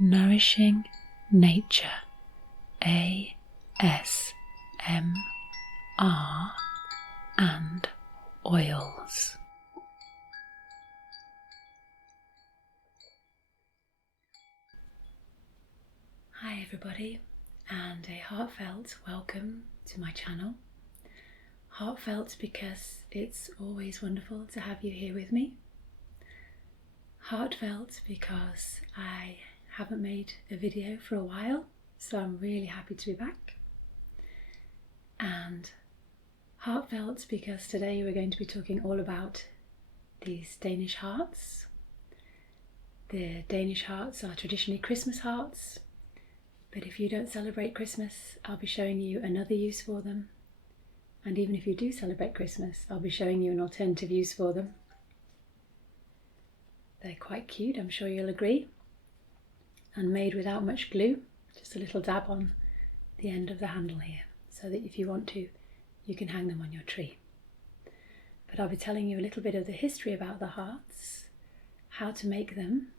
Nourishing Nature ASMR and Oils. Hi everybody, and a heartfelt welcome to my channel. Heartfelt because it's always wonderful to have you here with me. Heartfelt because I haven't made a video for a while, so I'm really happy to be back. And heartfelt because today we're going to be talking all about these Danish hearts. The Danish hearts are traditionally Christmas hearts, but if you don't celebrate Christmas, I'll be showing you another use for them. And even if you do celebrate Christmas, I'll be showing you an alternative use for them. They're quite cute, I'm sure you'll agree, and made without much glue, just a little dab on the end of the handle here, so that if you want to, you can hang them on your tree. But I'll be telling you a little bit of the history about the hearts, how to make them,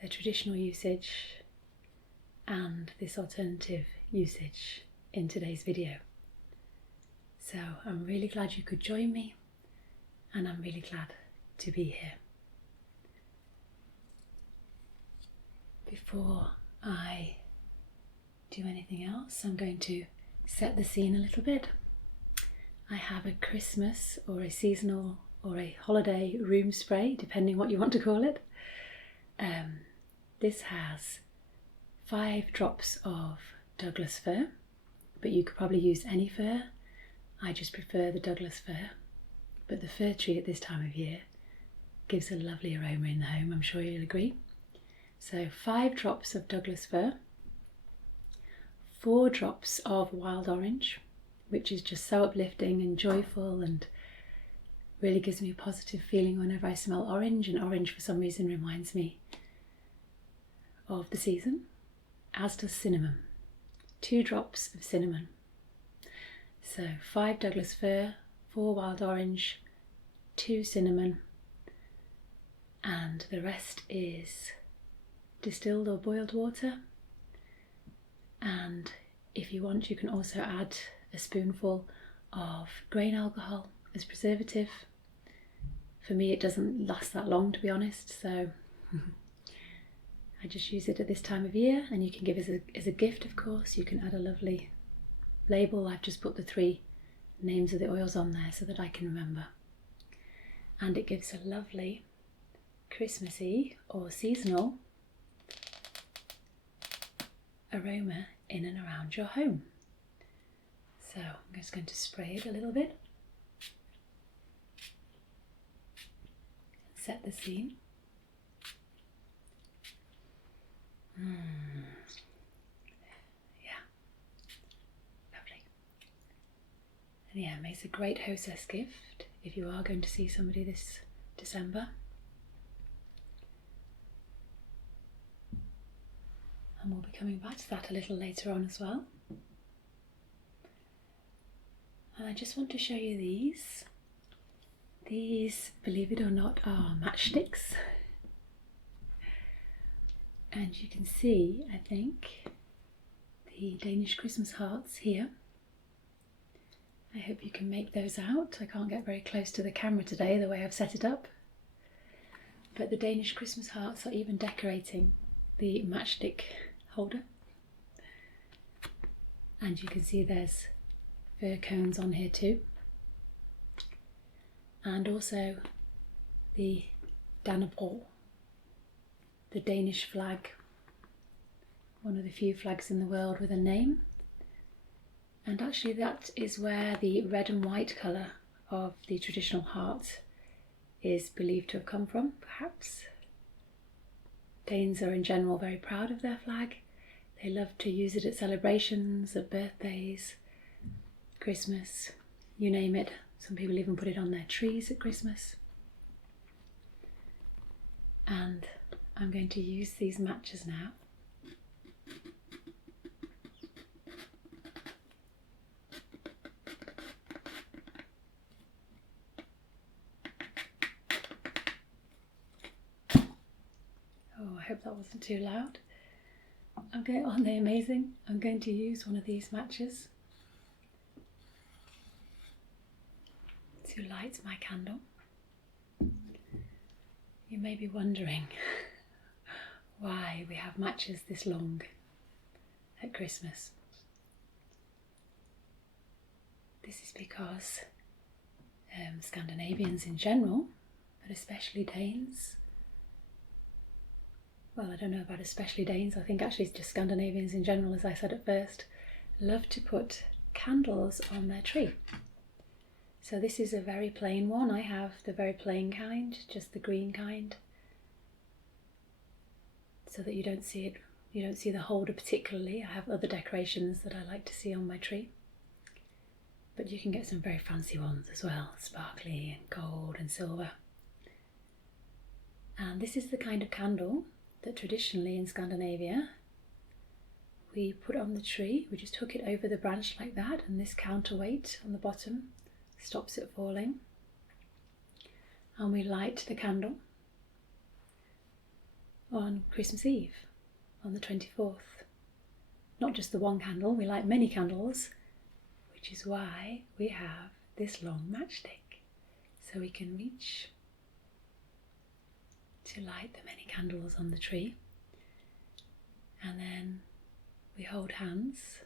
their traditional usage, and this alternative usage in today's video. So I'm really glad you could join me, and I'm really glad to be here. Before I do anything else, I'm going to set the scene a little bit. I have a Christmas or a seasonal or a holiday room spray, depending what you want to call it. This has 5 drops of Douglas fir, but you could probably use any fir. I just prefer the Douglas fir, but the fir tree at this time of year gives a lovely aroma in the home, I'm sure you'll agree. So 5 drops of Douglas fir, 4 drops of wild orange, which is just so uplifting and joyful and really gives me a positive feeling whenever I smell orange, and orange for some reason reminds me of the season, as does cinnamon. 2 drops of cinnamon. So 5 Douglas fir, 4 wild orange, 2 cinnamon, and the rest is distilled or boiled water. And if you want, you can also add a spoonful of grain alcohol as preservative. For me, it doesn't last that long, to be honest, so I just use it at this time of year, and you can give it as a gift, of course. You can add a lovely label. I've just put the 3 names of the oils on there so that I can remember. And it gives a lovely Christmassy or seasonal aroma in and around your home. So I'm just going to spray it a little bit and set the scene. Yeah, lovely. And yeah, it makes a great hostess gift if you are going to see somebody this December. And we'll be coming back to that a little later on as well. And I just want to show you these. These, believe it or not, are matchsticks. And you can see, I think, the Danish Christmas hearts here. I hope you can make those out. I can't get very close to the camera today, the way I've set it up. But the Danish Christmas hearts are even decorating the matchstick holder. And you can see there's fir cones on here too. And also the Dannebrog, the Danish flag, one of the few flags in the world with a name. And actually that is where the red and white colour of the traditional heart is believed to have come from, perhaps. Danes are in general very proud of their flag. They love to use it at celebrations, at birthdays, Christmas, you name it. Some people even put it on their trees at Christmas. And I'm going to use these matches now. hope that wasn't too loud. Aren't they amazing? I'm going to use one of these matches to light my candle. You may be wondering why we have matches this long at Christmas. This is because Scandinavians in general, but especially Danes, well, I don't know about especially Danes, I think actually it's just Scandinavians in general, as I said at first, love to put candles on their tree. So this is a very plain one. I have the very plain kind, just the green kind, so that you don't see it, you don't see the holder particularly. I have other decorations that I like to see on my tree. But you can get some very fancy ones as well, sparkly and gold and silver. And this is the kind of candle that traditionally in Scandinavia we put on the tree. We just hook it over the branch like that, and this counterweight on the bottom stops it falling. And we light the candle on Christmas Eve, on the 24th. Not just the one candle, we light many candles, which is why we have this long matchstick, so we can reach to light the many candles on the tree. And then we hold hands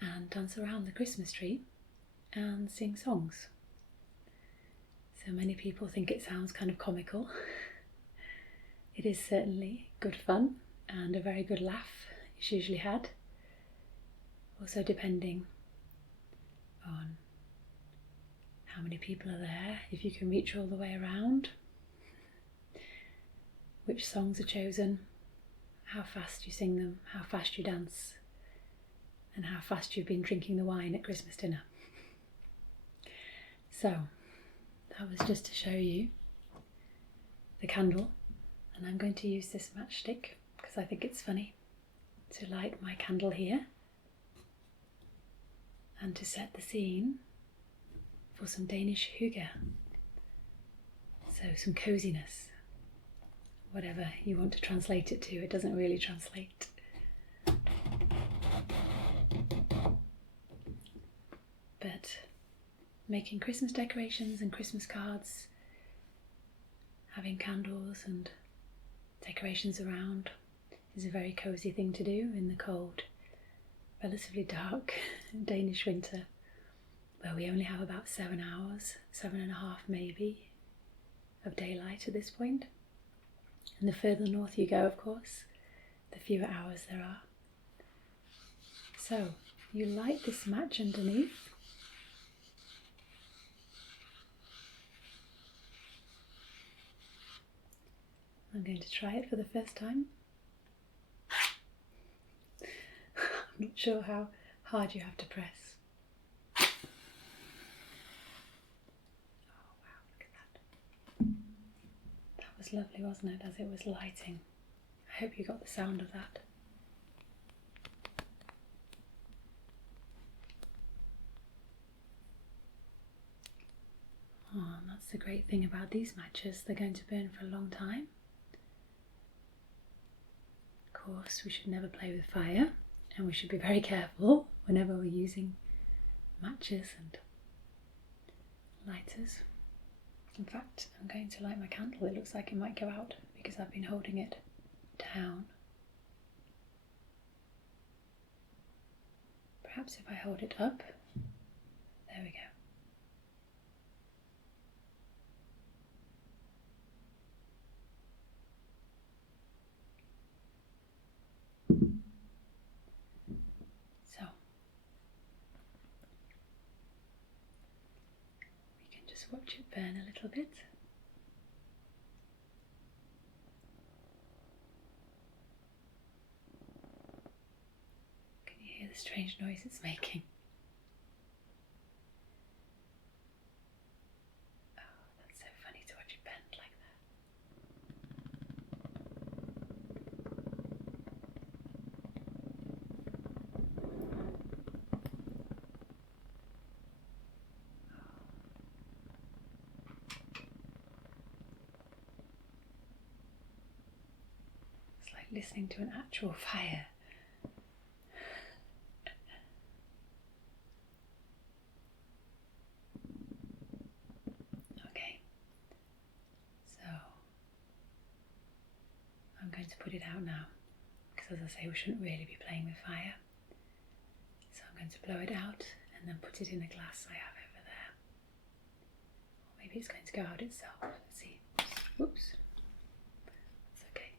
and dance around the Christmas tree and sing songs. So many people think it sounds kind of comical. It is certainly good fun and a very good laugh is usually had. Also depending on how many people are there, if you can reach all the way around, which songs are chosen, how fast you sing them, how fast you dance, and how fast you've been drinking the wine at Christmas dinner. So that was just to show you the candle, and I'm going to use this matchstick because I think it's funny to light my candle here and to set the scene for some Danish hygge, so some coziness, whatever you want to translate it to. It doesn't really translate. But making Christmas decorations and Christmas cards, having candles and decorations around is a very cosy thing to do in the cold, relatively dark Danish winter, where we only have about 7 hours, 7.5 maybe, of daylight at this point. And the further north you go, of course, the fewer hours there are. So you light this match underneath. I'm going to try it for the first time. I'm not sure how hard you have to press. Oh wow, look at that. That was lovely, wasn't it, as it was lighting. I hope you got the sound of that. Oh, and that's the great thing about these matches, they're going to burn for a long time. Of course, we should never play with fire, and we should be very careful whenever we're using matches and lighters. In fact, I'm going to light my candle. It looks like it might go out because I've been holding it down. Perhaps if I hold it up, there we go. So we can just watch it burn a little bit. Can you hear the strange noise it's making? Oh, that's so funny to watch it bend like that. listening to an actual fire. Okay, so I'm going to put it out now, because as I say, we shouldn't really be playing with fire. So I'm going to blow it out and then put it in a glass I have over there. Or maybe it's going to go out itself. Let's see. Whoops. It's okay.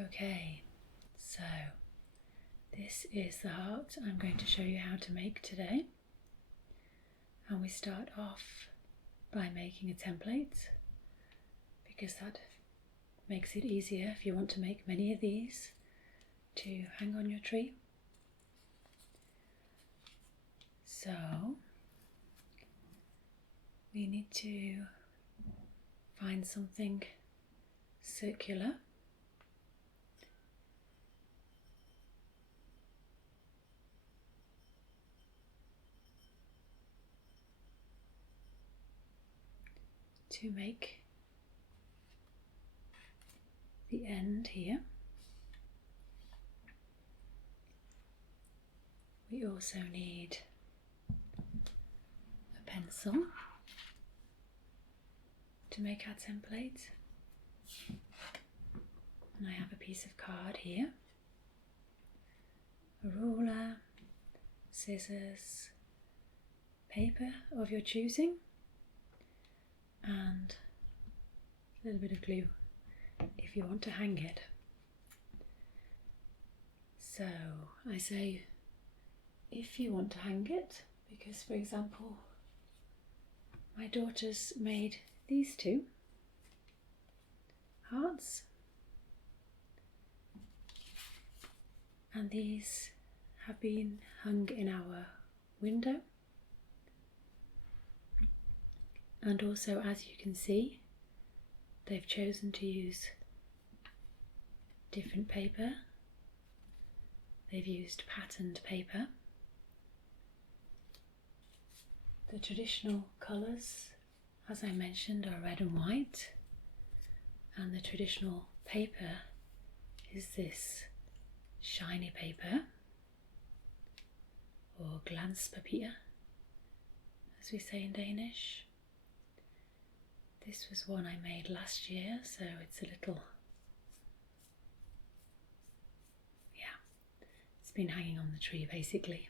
Okay, so this is the heart I'm going to show you how to make today. And we start off by making a template, because that makes it easier if you want to make many of these to hang on your tree. So we need to find something circular. To make the end here. We also need a pencil to make our template, and I have a piece of card here, a ruler, scissors, paper of your choosing, and a little bit of glue if you want to hang it. So I say if you want to hang it, because for example my daughters made these two hearts, and these have been hung in our window. And also, as you can see, they've chosen to use different paper. They've used patterned paper. The traditional colours, as I mentioned, are red and white, and the traditional paper is this shiny paper, or glanspapier, as we say in Danish. This was one I made last year, so it's a little, it's been hanging on the tree basically.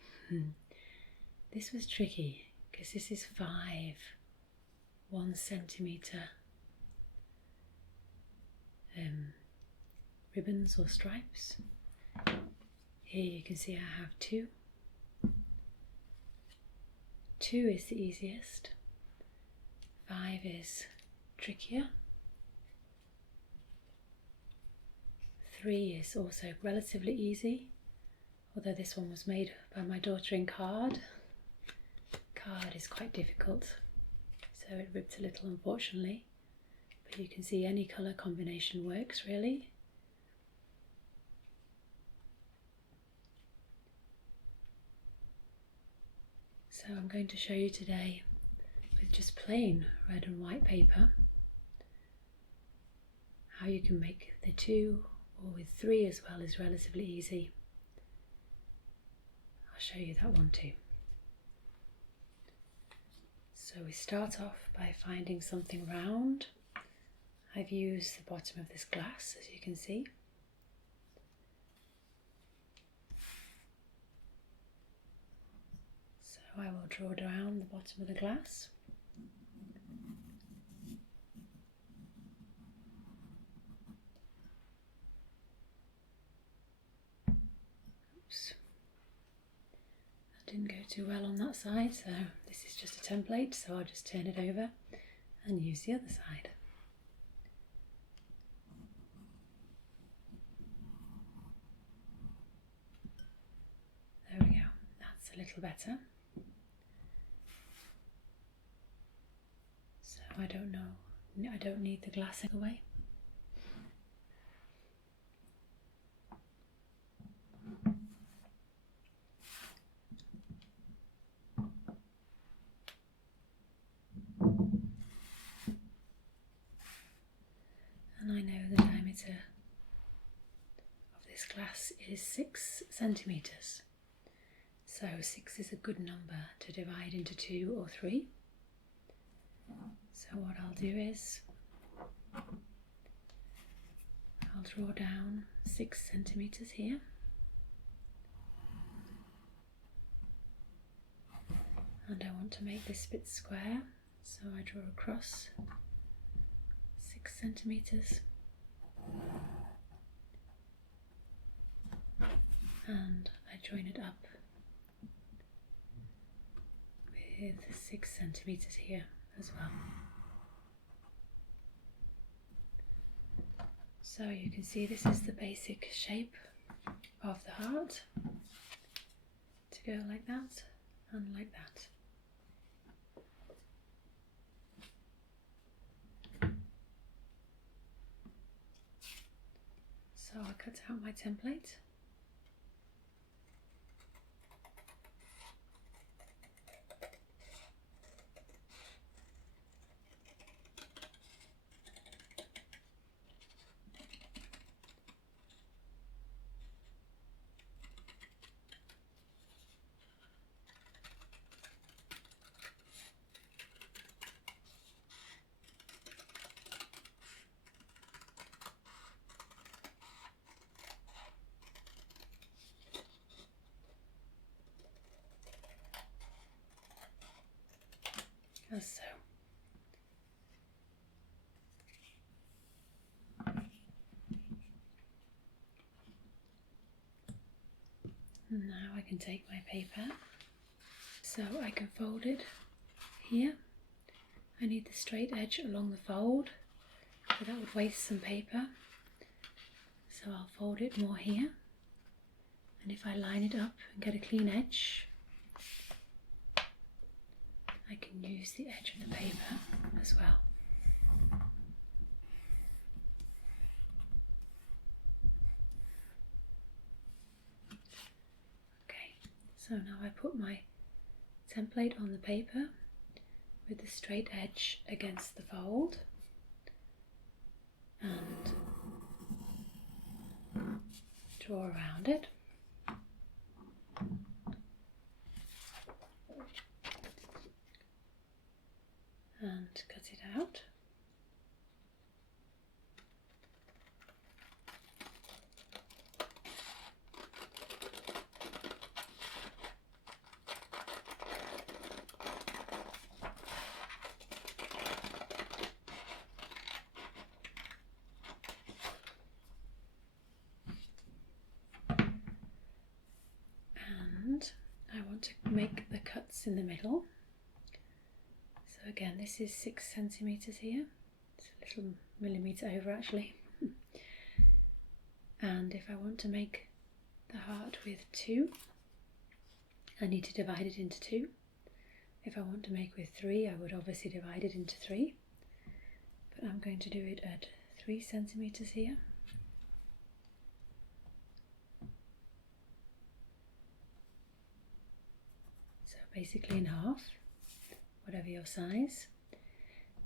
This was tricky because this is 5 1 centimetre ribbons or stripes. Here you can see I have 2. 2 is the easiest, 5 is trickier, 3 is also relatively easy, although this one was made by my daughter in card. Card is quite difficult, so it ripped a little unfortunately, but you can see any colour combination works really. So I'm going to show you today with just plain red and white paper how you can make the 2, or with 3 as well, is relatively easy. I'll show you that one too. So we start off by finding something round. I've used the bottom of this glass, as you can see. So I will draw down the bottom of the glass. Oops. That didn't go too well on that side, so this is just a template, so I'll just turn it over and use the other side. There we go, that's a little better. So I don't need the glass away. 6 is 6 centimetres. So 6 is a good number to divide into 2 or 3. So what I'll do is I'll draw down 6 centimetres here. And I want to make this bit square, so I draw across 6 centimetres. And I join it up with 6 centimetres here as well. So you can see this is the basic shape of the heart, to go like that and like that. So I'll cut out my template. As so. Now I can take my paper, so I can fold it here. I need the straight edge along the fold, so that would waste some paper. So I'll fold it more here, and if I line it up and get a clean edge, I can use the edge of the paper as well. Okay, so now I put my template on the paper with the straight edge against the fold and draw around it. And cut it out. And I want to make the cuts in the middle. So again, this is 6 centimetres here. It's a little millimetre over actually. And if I want to make the heart with 2, I need to divide it into 2. If I want to make with 3, I would obviously divide it into 3. But I'm going to do it at 3 centimetres here. So basically in half, whatever your size.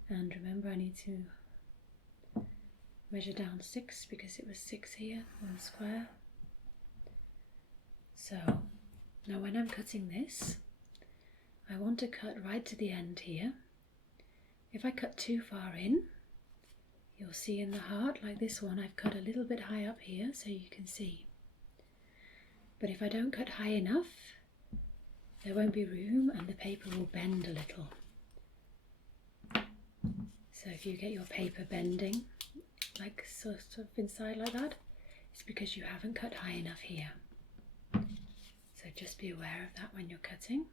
And remember, I need to measure down 6 because it was 6 here on the square. So now when I'm cutting this, I want to cut right to the end here. If I cut too far in, you'll see in the heart, like this one, I've cut a little bit high up here so you can see. But if I don't cut high enough, there won't be room and the paper will bend a little. So if you get your paper bending, like sort of inside like that, it's because you haven't cut high enough here. So just be aware of that when you're cutting.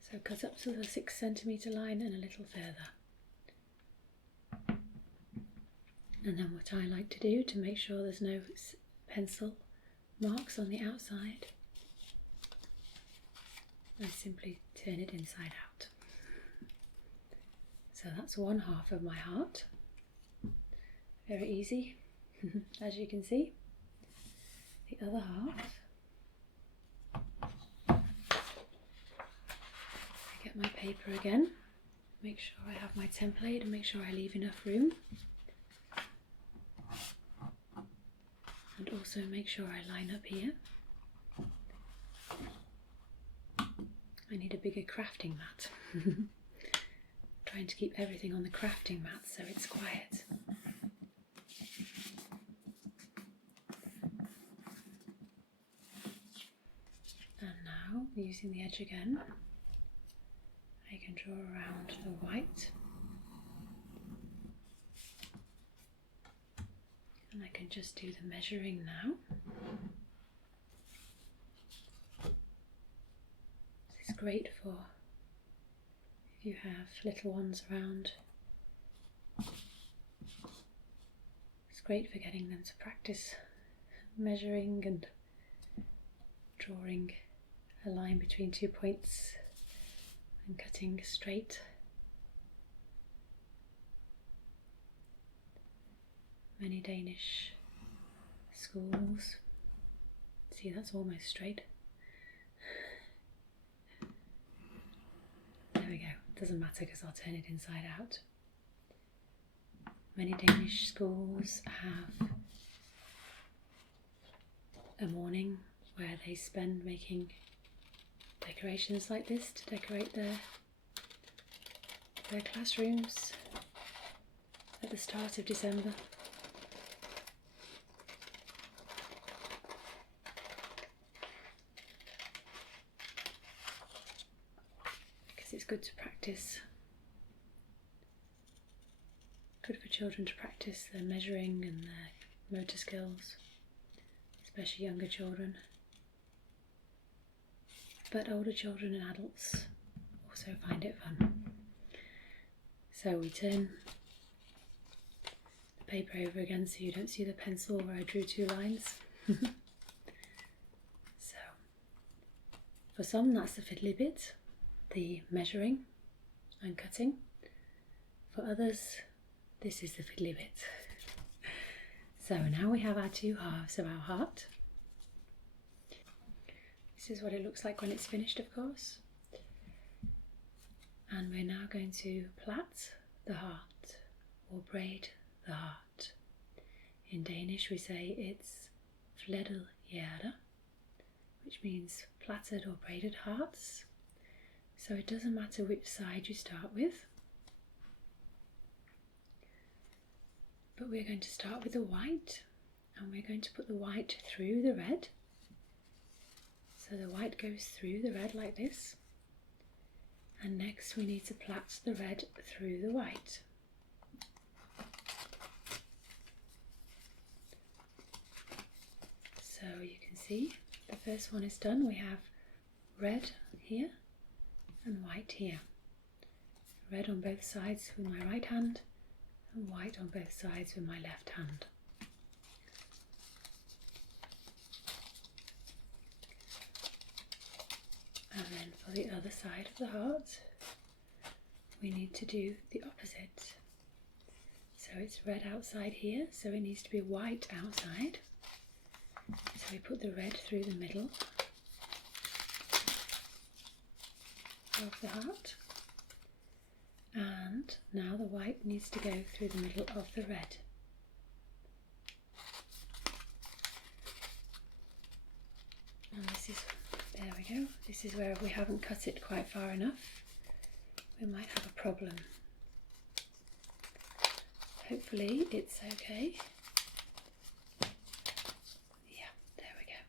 So cut up to the 6 centimetre line and a little further. And then what I like to do to make sure there's no pencil marks on the outside, I simply turn it inside out. So that's one half of my heart. Very easy, as you can see. The other half, I get my paper again make sure I have my template and make sure I leave enough room. And also make sure I line up here. I need a bigger crafting mat. Trying to keep everything on the crafting mat so it's quiet. And now, using the edge again, I can draw around the white. And I can just do the measuring now. This is great for if you have little ones around. It's great for getting them to practice measuring and drawing a line between 2 points and cutting straight. Many Danish schools. See, that's almost straight. There we go. Doesn't matter because I'll turn it inside out. Many Danish schools have a morning where they spend making decorations like this to decorate their classrooms at the start of December. Because it's good to practice. Good for children to practice their measuring and their motor skills, especially younger children. But older children and adults also find it fun. So we turn the paper over again so you don't see the pencil where I drew 2 lines. So, for some that's the fiddly bit, the measuring and cutting. For others, this is the fiddly bit. So now we have our 2 halves of our heart. This is what it looks like when it's finished, of course. And we're now going to plait the heart, or braid the heart. In Danish we say it's Plaiting the Heart, which means plaited or braided hearts. So it doesn't matter which side you start with. But we're going to start with the white, and we're going to put the white through the red. So the white goes through the red like this, and next we need to plait the red through the white. So you can see the first one is done. We have red here and white here. Red on both sides with my right hand and white on both sides with my left hand. And then for the other side of the heart, we need to do the opposite. So it's red outside here, so it needs to be white outside. So we put the red through the middle of the heart. And now the white needs to go through the middle of the red. And this is, there we go, this is where if we haven't cut it quite far enough, we might have a problem. Hopefully it's okay. Yeah, there we go.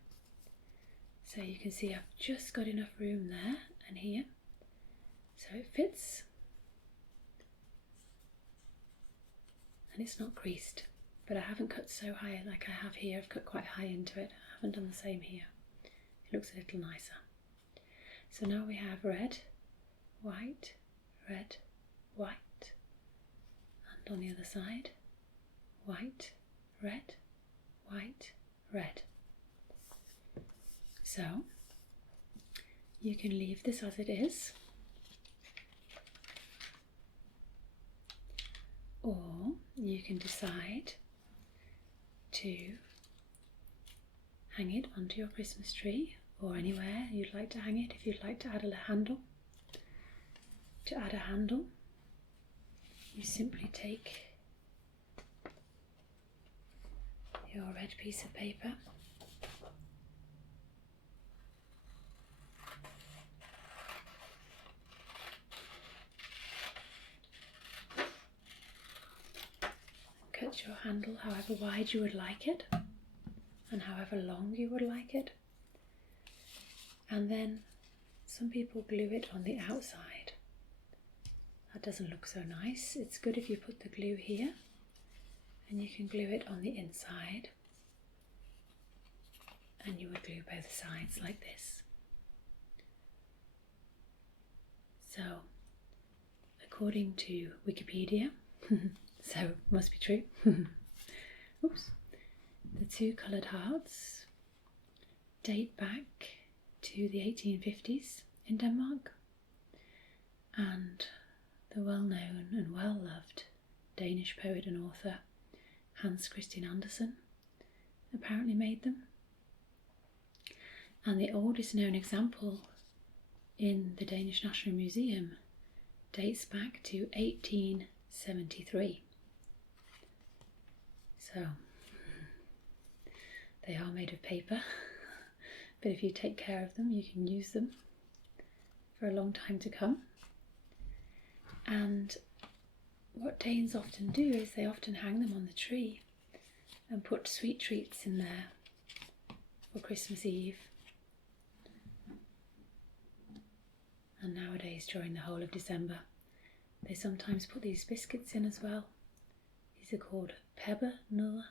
So you can see I've just got enough room there and here, so it fits. And it's not creased, but I haven't cut so high like I have here. I've cut quite high into it. I haven't done the same here. It looks a little nicer. So now we have red, white, red, white, and on the other side, white, red, white, red. So you can leave this as it is, or you can decide to hang it onto your Christmas tree or anywhere you'd like to hang it. If you'd like to add a handle, you simply take your red piece of paper, cut your handle however wide you would like it and however long you would like it, and then some people glue it on the outside. That doesn't look so nice. It's good if you put the glue here, and you can glue it on the inside, and you would glue both sides like this. So, according to Wikipedia, so must be true, oops, the two coloured hearts date back to the 1850s in Denmark, and the well-known and well-loved Danish poet and author Hans Christian Andersen apparently made them. And the oldest known example in the Danish National Museum dates back to 1873. So they are made of paper, but if you take care of them, you can use them for a long time to come. And what Danes often do is they often hang them on the tree and put sweet treats in there for Christmas Eve. And nowadays, during the whole of December, they sometimes put these biscuits in as well. These are called pebernødder.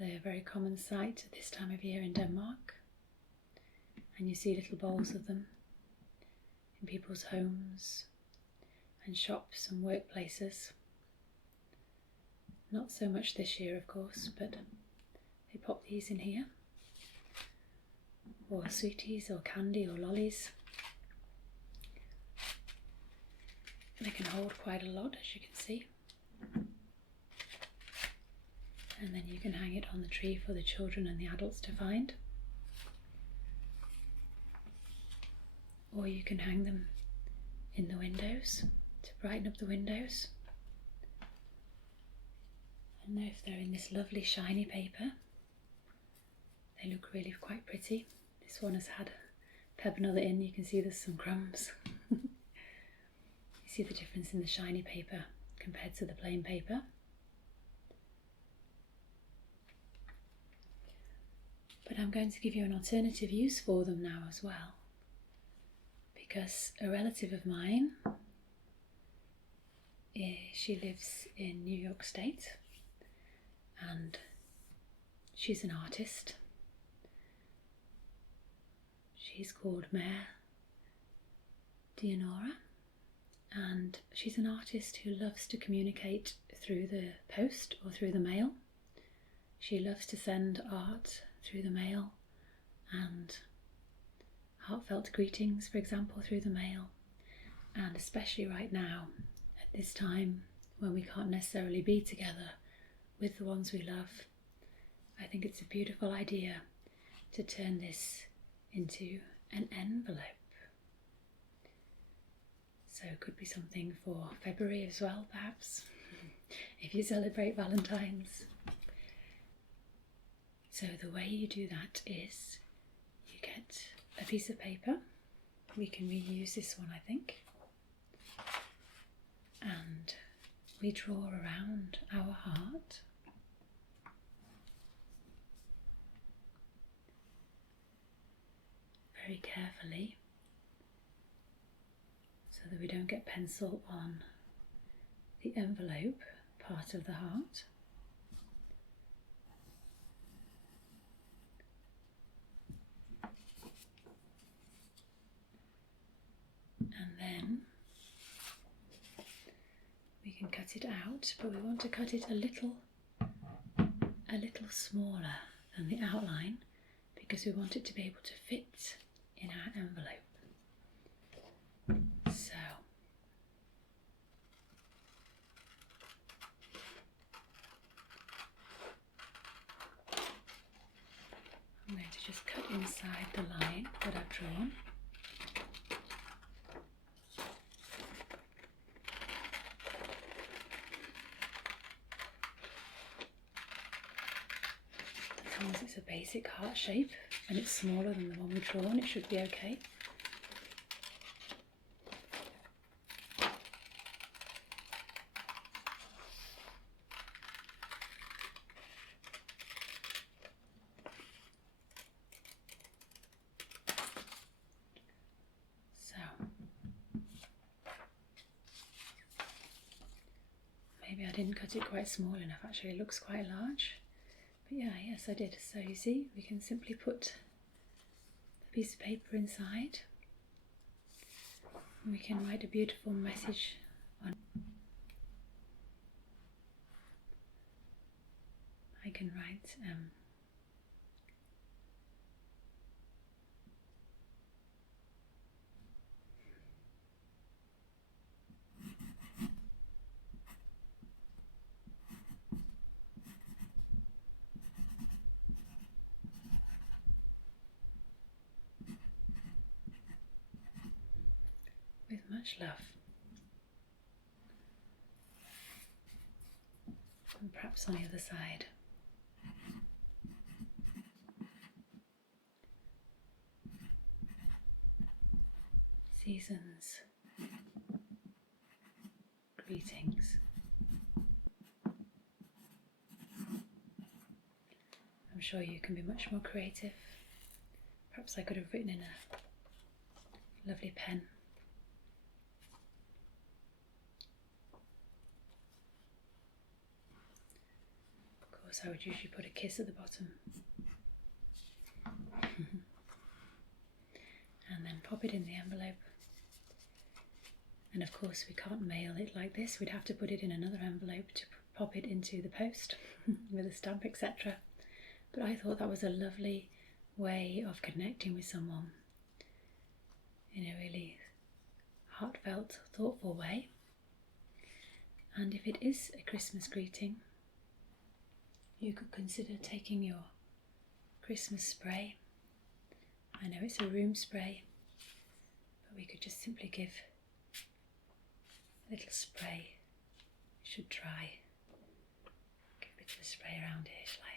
They're a very common sight at this time of year in Denmark. And you see little bowls of them in people's homes and shops and workplaces. Not so much this year, of course, but they pop these in here. Or sweeties or candy or lollies. They can hold quite a lot, as you can see. And then you can hang it on the tree for the children and the adults to find. Or you can hang them in the windows to brighten up the windows. And if they're in this lovely shiny paper, they look really quite pretty. This one has had pebernødder in, you can see there's some crumbs. You see the difference in the shiny paper compared to the plain paper. But I'm going to give you an alternative use for them now as well, because a relative of mine, she lives in New York State, and she's an artist. She's called Mare Dianora, and she's an artist who loves to communicate through the post or through the mail. She loves to send art through the mail and heartfelt greetings, for example, through the mail. And especially right now, at this time when we can't necessarily be together with the ones we love, I think it's a beautiful idea to turn this into an envelope. So it could be something for February as well, perhaps, if you celebrate Valentine's. So the way you do that is you get a piece of paper. We can reuse this one, I think. And we draw around our heart. Very carefully, so that we don't get pencil on the envelope part of the heart. And then we can cut it out, but we want to cut it a little smaller than the outline, because we want it to be able to fit in our envelope. So I'm going to just cut inside the line that I've drawn. long as it's a basic heart shape and it's smaller than the one we've drawn, it should be okay. Maybe I didn't cut it quite small enough, actually it looks quite large. But yeah, yes I did. So you see, we can simply put the piece of paper inside and we can write a beautiful message on. I can write with much love, and perhaps on the other side. Seasons, greetings. I'm sure you can be much more creative. Perhaps I could have written in a lovely pen. Of course, I would usually put a kiss at the bottom. And then pop it in the envelope. And of course we can't mail it like this, we'd have to put it in another envelope to pop it into the post with a stamp, etc. But I thought that was a lovely way of connecting with someone in a really heartfelt, thoughtful way. And if it is a Christmas greeting, you could consider taking your Christmas spray. I know it's a room spray, but we could just simply give a little spray. It should dry. Give a bit of the spray around here, shall I?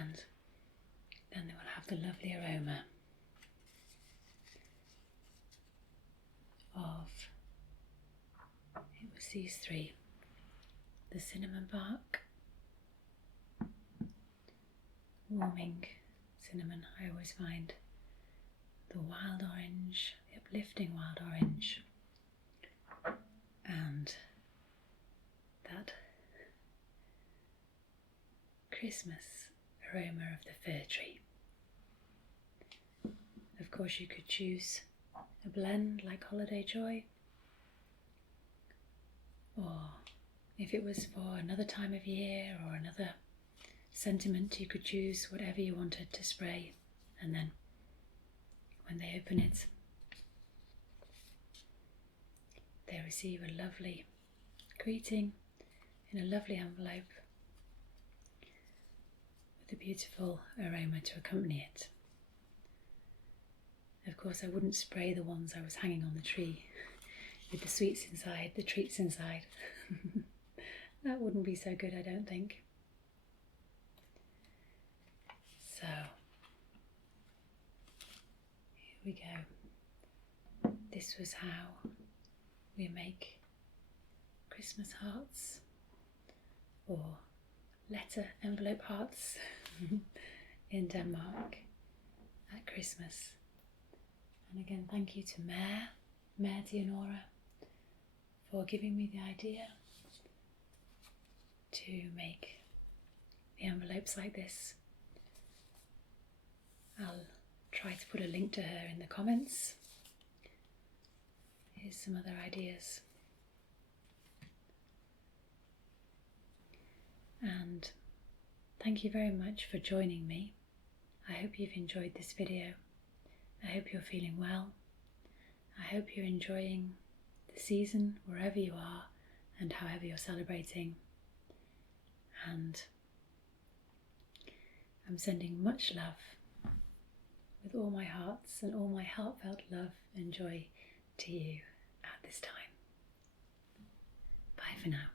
And then they will have the lovely aroma of, it was these three: the cinnamon bark, warming cinnamon, I always find, the wild orange, the uplifting wild orange, and that Christmas aroma of the fir tree. Of course you could choose a blend like Holiday Joy, or if it was for another time of year or another sentiment, you could choose whatever you wanted to spray, and then when they open it, they receive a lovely greeting in a lovely envelope with a beautiful aroma to accompany it. Of course I wouldn't spray the ones I was hanging on the tree with the sweets inside, the treats inside. That wouldn't be so good, I don't think. So here we go. This was how we make Christmas hearts, or letter envelope hearts in Denmark at Christmas. And again, thank you to Mare Dianora for giving me the idea to make the envelopes like this. I'll try to put a link to her in the comments. Here's some other ideas. And thank you very much for joining me. I hope you've enjoyed this video. I hope you're feeling well. I hope you're enjoying the season wherever you are and however you're celebrating. And I'm sending much love with all my hearts and all my heartfelt love and joy to you at this time. Bye for now.